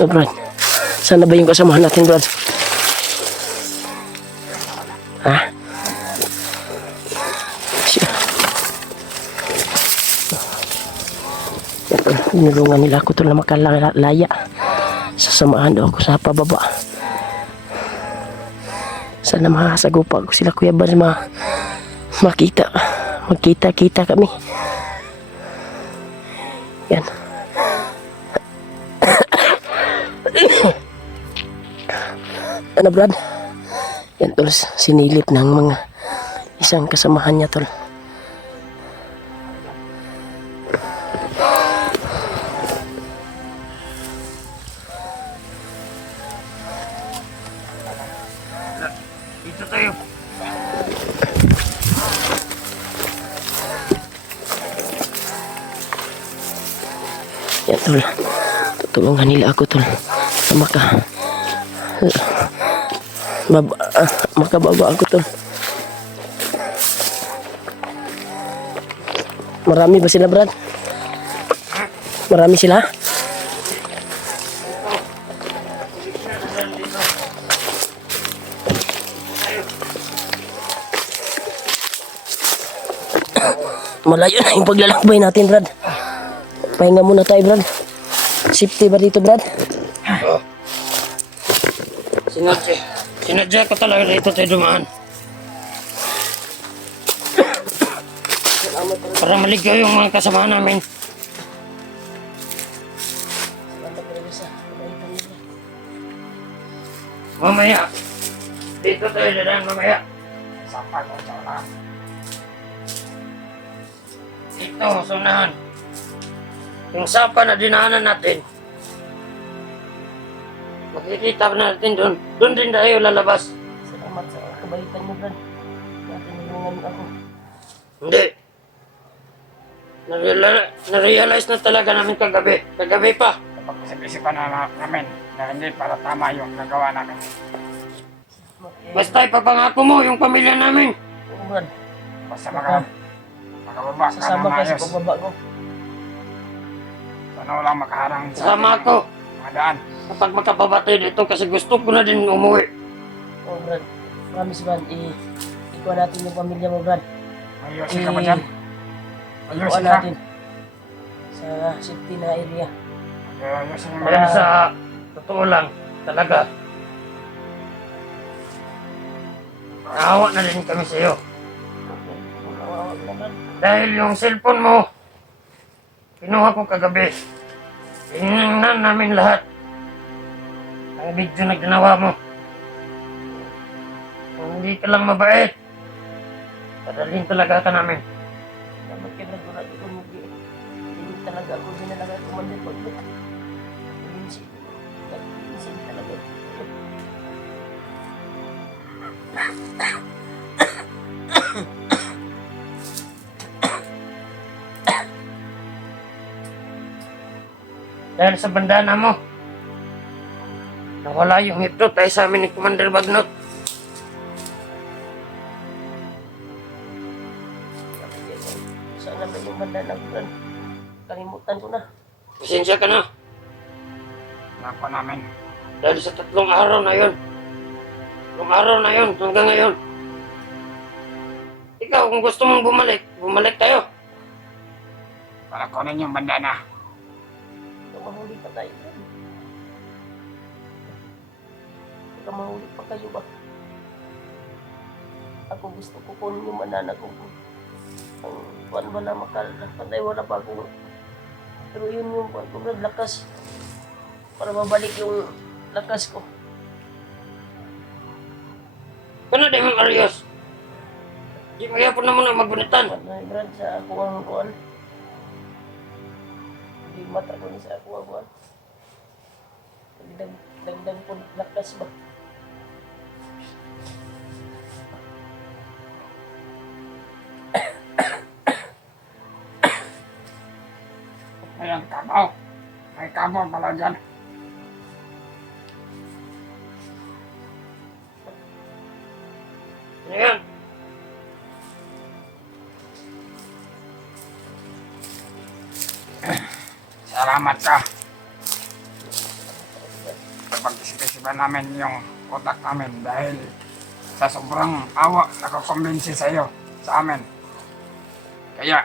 Oh, Brad. Sana ba yung kasamahan natin, Brad? Ha? Siya. Tinulungan nila ako na makalaya. Sasamahan daw ako sa pababa. Sana masagupa ko sila, Kuya Bal, makita. Magkita-kita kami. Yan. Ano, Brad? Yan, tol, sinilip ng mga isang kasamahan niya, tol. Dito tayo. Yan, tol. Tutulungan nila ako, tol. Makababa ako, tol. Marami ba sila, Brad? Marami sila? Malayo na yung paglalakbay natin, Brad. Pahinga muna tayo, Brad. Safety ba dito, Brad? Sinadya ko talaga dito tayo dumaan. Para maligaw yung mga kasama namin. Mamaya. Dito tayo dadaan mamaya. Sapa ko sa ulan. Ito, sunahan. Yung sapa na dinaanan natin. Makikita natin doon. Doon din tayo lalabas. Salamat sa kabaitan mo, Brad. Tinulungan ako. Hindi. Narealize na talaga namin kagabi. Kagabi pa. Napag-isip-isipan na namin na hindi para tama yung nagawa namin. Basta ipapangako mo yung pamilya namin. Oo, Brad. Basta makababa ka na Sasama ka sa maayos. pagbaba ko. Sana walang makaharang sa Kasama ating ako. mga daan. Kapag makababa tayo dito kasi gusto ko na din umuwi. Oo, Brad. Promise, Brad. Ikuha natin yung pamilya mo, Brad. Ayusin ka ba dyan? Ikuha Ayusin ka. natin sa safety na area. Ayusin mo Dahil yan. sa totoo lang, talaga. Naawa na din kami sa iyo. Kawawa ka, Brad. Dahil yung cellphone mo, kinuha ko kagabi. Tinignan namin lahat. Ang video na ginawa mo. Kung hindi ka lang mabait, padalhin talaga ka namin. Salamat kay Brad. Wala ko hindi. Hindi talaga ako dinalaga kumandir pagbuka. Hindi talaga. Dahil sa bandana mo, nawala yung hito tayo sa amin ni Commander Bagnot. Sana ba yung banda ng Brad? Kalimutan ko na. Pasensya ka na. Nako namin. Dahil sa 3 araw na yun. 3 araw na yun hanggang ngayon. Ikaw, kung gusto mong bumalik tayo. Para kunin yung bandana. Mahuli pa tayo. Baka mahuli pa kayo ba? Ako gusto ko kunin yung banana ko. Ang buwan ba na makalapatay, wala pa akong. Pero yun yung buwan ko, Brad, lakas. Para mabalik yung lakas ko. Kano dahil mong Arios? Di magyapon na muna magbunitan. Ano, Brad, sa ako ang buwan. Hindi mata ko ni sa ako ang buwan. Dagdag ko lakas ba? Ayan, kabaw. May kabaw pala dyan. Ano yan? Salamat ka. napag-isip-isipan namin yung utak namin dahil sa sobrang awa nakakumbinsi sa'yo, sa amin. Kaya,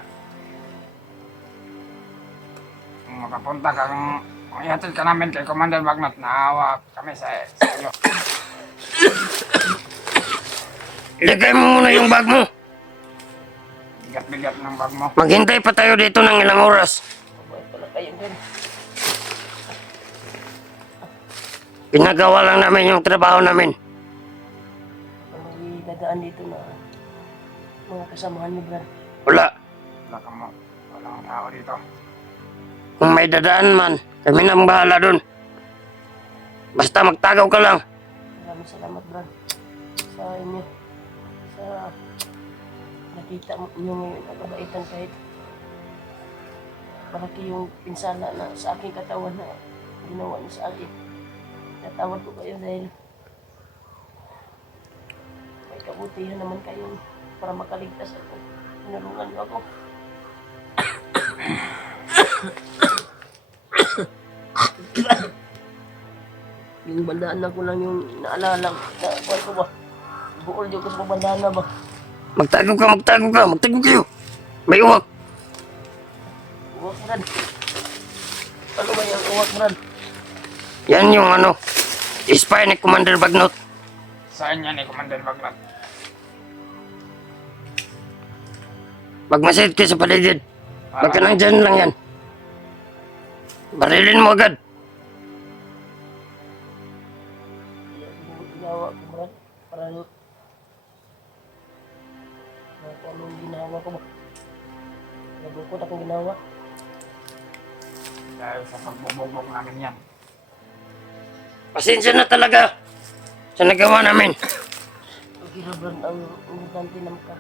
kung makapunta ka, kung ihatid ka namin kay Commander Bagnot, naawa kami sa iyo. Ilagay mo muna yung bag mo. Bigat-bigat ng bag mo. Maghintay pa tayo dito ng ilang oras. Mabait pala kayo din. Pinagawa lang namin yung trabaho namin. Ano may dadaan dito na mga kasamahan ni Brad. Wala. Walang tao dito. Kung may dadaan man, kami nang bahala dun. Basta magtagaw ka lang. Maraming salamat, Brad. Sa inyo. Sa nakita mo nyo ngayon ang kabaitan kahit malaki yung pinsala na sa aking katawan na ginawa niyo sa akin. Natawad ko kayo dahil may kabutihan naman kayo para makaligtas ako. Tinulungan niyo ako. Yung bandana ko lang yung naalala na buwan ko ba? Buol yung ko sa bandana ba? Magtago ka, magtago ka, magtago kayo. May uwak. Uwak, Brad. Ano ba yung uwak, Brad? Yan yung ano, spy ni Commander Bagnot. Saan yan eh, Commander Bagnot? Magmasid kayo sa paligid. Baka nandyan lang yan. Barilin mo agad. Ginawa ko, Brad. Para kung anong ginawa ko ba? Nagukot akong ginawa. Dahil sa pagbubog namin yan. Pasensya na talaga sa nagawa namin. Okay na, Brad. Ang importante naman ka.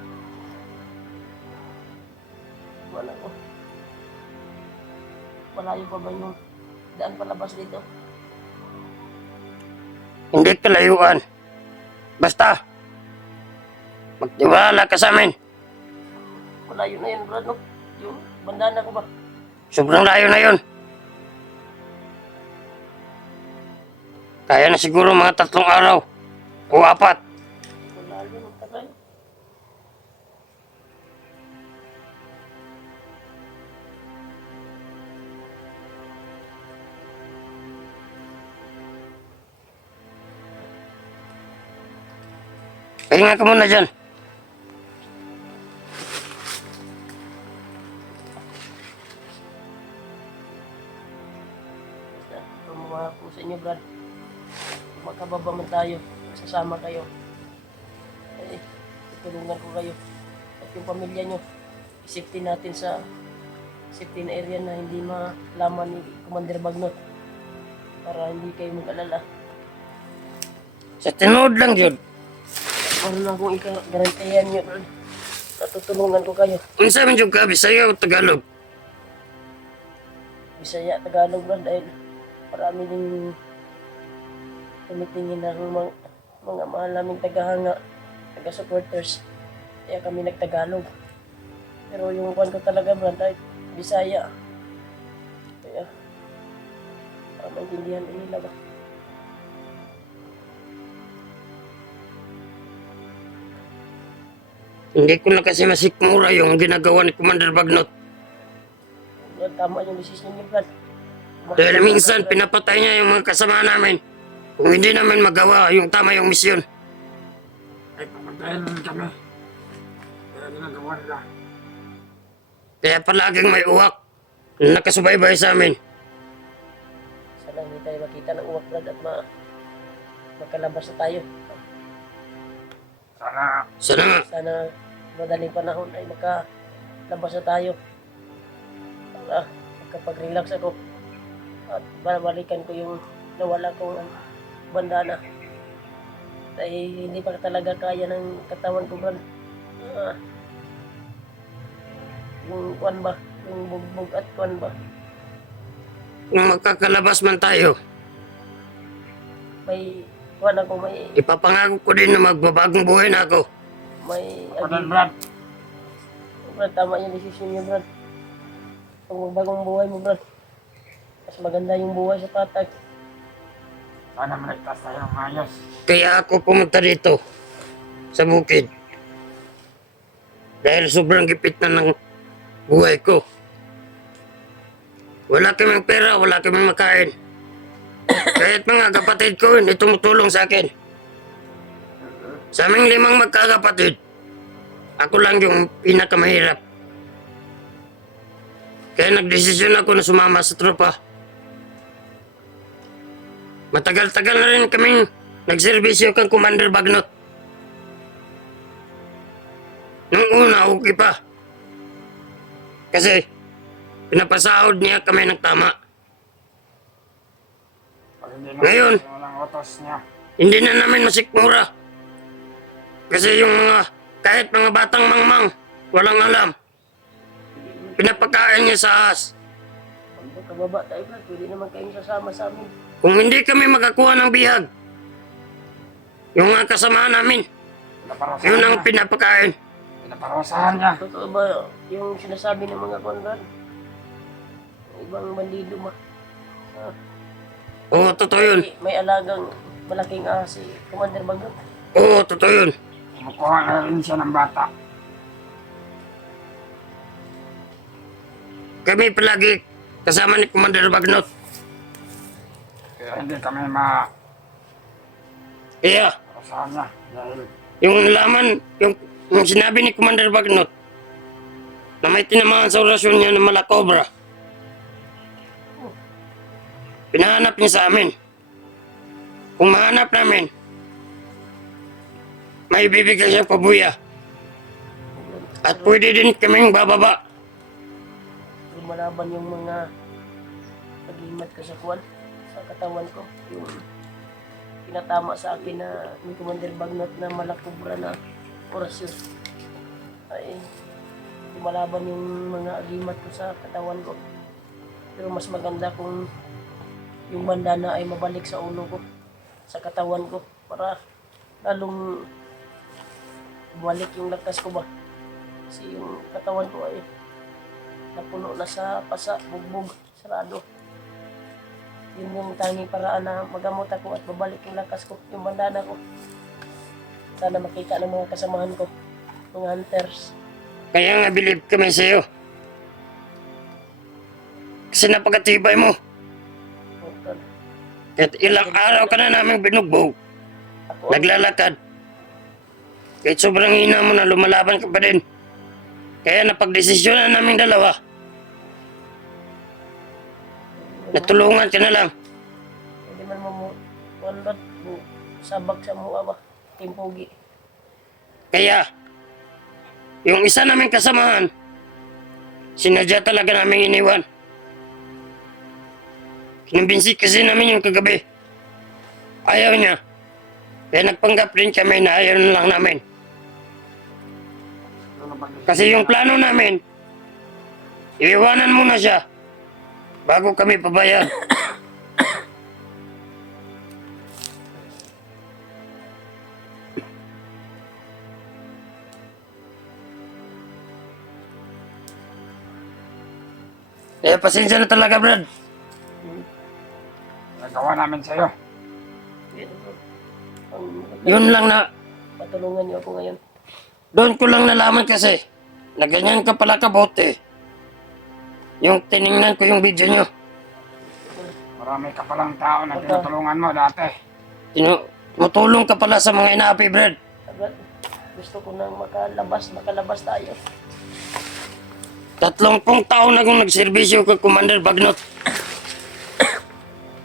Wala ko. Malayo pa ba yung daan palabas dito? Hindi kalayuan. Basta, magtiwala ka sa amin. Malayo na yun, Brad, no? Yung bandana ko ba? Sobrang layo na yun. Kaya na siguro mga 3 araw o 4. Malayo, magtagal. Pahinga ka muna dyan. Gumawa po sa inyo, Brad. Magkababa man tayo, sasama kayo. Eh, tutulungan ko kayo. At yung pamilya nyo, isipin natin sa safety na area na hindi malaman ni Commander Bagnot para hindi kayo mag-alala. Sa tinood lang yun. Ano na kung ika-garantayan nyo, Brad. Natutulungan ko kayo. Kung sa amin yung ka, Bisaya o Tagalog. Bisaya, Tagalog, Brad, dahil marami din tumitingin ng mga mahal naming tagahanga, taga-supporters. Kaya kami nagtagalog. Pero yung kwan ko talaga, Brad, ay Bisaya. Kaya, para maintindihan din nila ba? Hindi ko na kasi masikmura yung ginagawa ni Commander Bagnot. Brad, tama yung desisyon niyo, Brad. Dahil minsan pinapatay niya yung mga kasama namin. Kung hindi namin magawa yung tama yung misyon. Ay, pumuntahin kami. Kaya ginagawa nila. Kaya palaging may uwak na nakasubaybay sa amin. Sana hindi tayo makita ng uwak, Brad, at magkalabas na tayo. Sana nga. Sana madaling panahon ay makalabas na tayo para makapag-relax ako at babalikan ko yung nawala kong bandana dahil hindi pa talaga kaya ng katawan ko, Brad. Yung kwan ba, yung bugbog at kwan ba, Kung magkakalabas man tayo, may kwan ako, may ipapangako ko din na magbabagong buhay na ako. Commander Brad, Brad, tama yung desisyon niyo, Brad. Kung magbagong buhay mo, Brad, mas maganda yung buhay sa patag. Sana maligtas tayo ng maayos. Kaya ako pumunta dito sa bukid. Dahil sobrang gipit na ng buhay ko. Wala kaming pera, wala kaming makain. Kahit mga kapatid ko hindi tumutulong sa akin. Sa aming 5 magkakapatid, ako lang yung pinakamahirap. Kaya nagdesisyon ako na sumama sa tropa. Matagal-tagal na rin kaming nagserbisyo kang Commander Bagnot. Nung una, okay pa. Kasi, pinapasahod niya kami ng tama. Pag hindi Ngayon. ng utos niya. Hindi na namin masikmura. Kasi yung kahit mga batang mangmang, walang alam. Pinapakain niya sa ahas. Pag magkababa tayo, Brad, pwede naman kayong sasama sa amin. Kung hindi kami makakuha ng bihag, yung mga kasama namin, Pinaparusahan yun ang niya. pinapakain. Pinaparusahan niya. Totoo ba yung sinasabi ng mga konrad? Ibang bandido ba? Ah, Oo, totoo yun. may alagang malaking ahas si Commander Bagnot. Oo, totoo yun. Kumukuha na rin siya ng bata. Kami palagi kasama ni Commander Bagnot. Kaya hindi kami ma... Kaya, Parusahan niya. Dahil yung nalaman, yung sinabi ni Commander Bagnot, na may tinamaan sa orasyon niya ng malakobra, pinahanap niya sa amin. Kung mahanap namin, may bibigay siyang pabuya. At pwede din kaming bababa. Lumalaban yung mga pag-imat ko sa kuwan, sa katawan ko. Yung pinatama sa akin na ni Commander Bagnot na malakubra na orasyon. Ay, lumalaban yung mga agimat ko sa katawan ko. Pero mas maganda kung yung bandana ay mabalik sa ulo ko, sa katawan ko, para lalong bumalik yung lakas ko ba. Kasi yung katawan ko ay napuno na sa pasa, bugbog, sarado. Yun yung tanging paraan na magamot ako at babalik yung lakas ko, yung bandana ko. Sana makita ng mga kasamahan ko, mga hunters. Kaya nga believe kami sa iyo. Kasi napakatibay mo. Tol. Kahit ilang araw ka na namin binugbog, Ako, naglalakad. Kahit sobrang hina mo na lumalaban ka pa din. Kaya napagdesisyonan namin dalawa. Natulungan ka na lang. hindi man mo kuwanbat, sabak sa mua ba, timpogi. Kaya, yung isa naming kasamahan, sinadya talaga namin iniwan. Kinumbinsi kasi namin yung kagabi. Ayaw niya. Kaya nagpanggap din kami na ayaw na lang namin. Kasi yung plano namin, iiwanan muna siya bago kami pabayag. Kaya pasensya na talaga, Brad. nagawa namin sa'yo. Yun lang na, Patulungan niyo ako ngayon. doon ko lang nalaman kasi na ganyan ka pala kabote. Yung tiningnan ko yung video nyo. Marami ka palang tao na tinutulungan mo dati. Tumutulong ka pala sa mga inaapi, Brad. Agad, gusto ko nang makalabas tayo. 30 taon na kong nagserbisyo kay Commander Bagnot.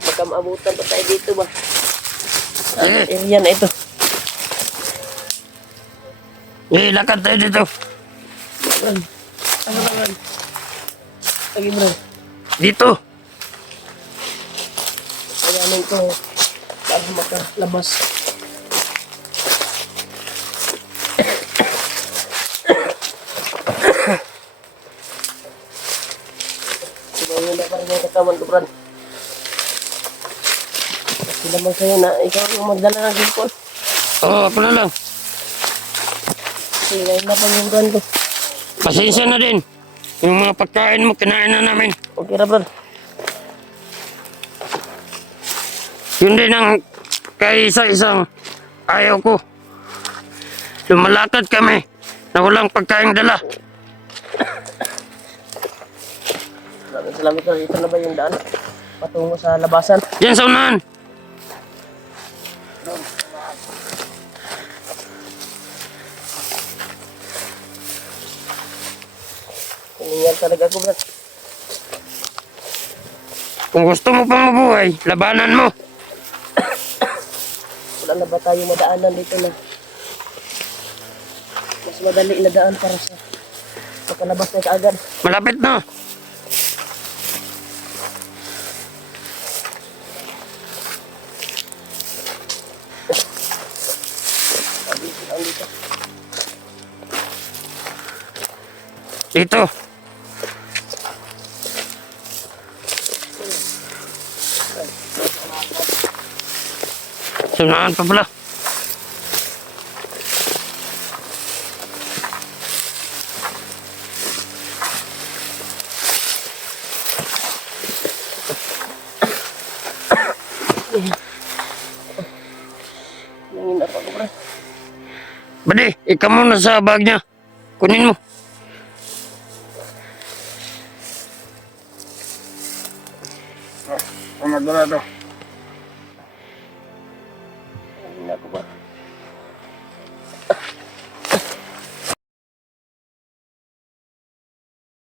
Baka maabutan pa tayo dito ba? Sige, Area na ito. lakad tayo dito. Bran, ano ba Bran? Lagi Bran, Dito. kayanin ko para makalabas. Sibangan na parang yung katawan ko Bran. Kasi naman sa'yo na ikaw yung magdala ng gimpol. Oo, ako na lang. Kasi ngayon na pang yung Bran ko. Pasensya na din. Yung mga pagkain mo, kinain na namin. Okay na Bran. Yun din ang kaisa-isang ayaw ko. Lumalakad kami na walang pagkain dala. Maraming salamat sir. Ito na ba yung daan? Patungo sa labasan. Diyan sa unahan. Hiningan talaga ako, Brad. Kung gusto mo pang mabuhay, labanan mo. Wala na ba tayo madaanan dito na mas madali na daan para sa makalabas na kaagad? Malapit na. Dito. Sunaan pa pala. Nangin ako, Brad. Bade, ikaw muna sa bag niya. Kunin mo. Kung nagdala to.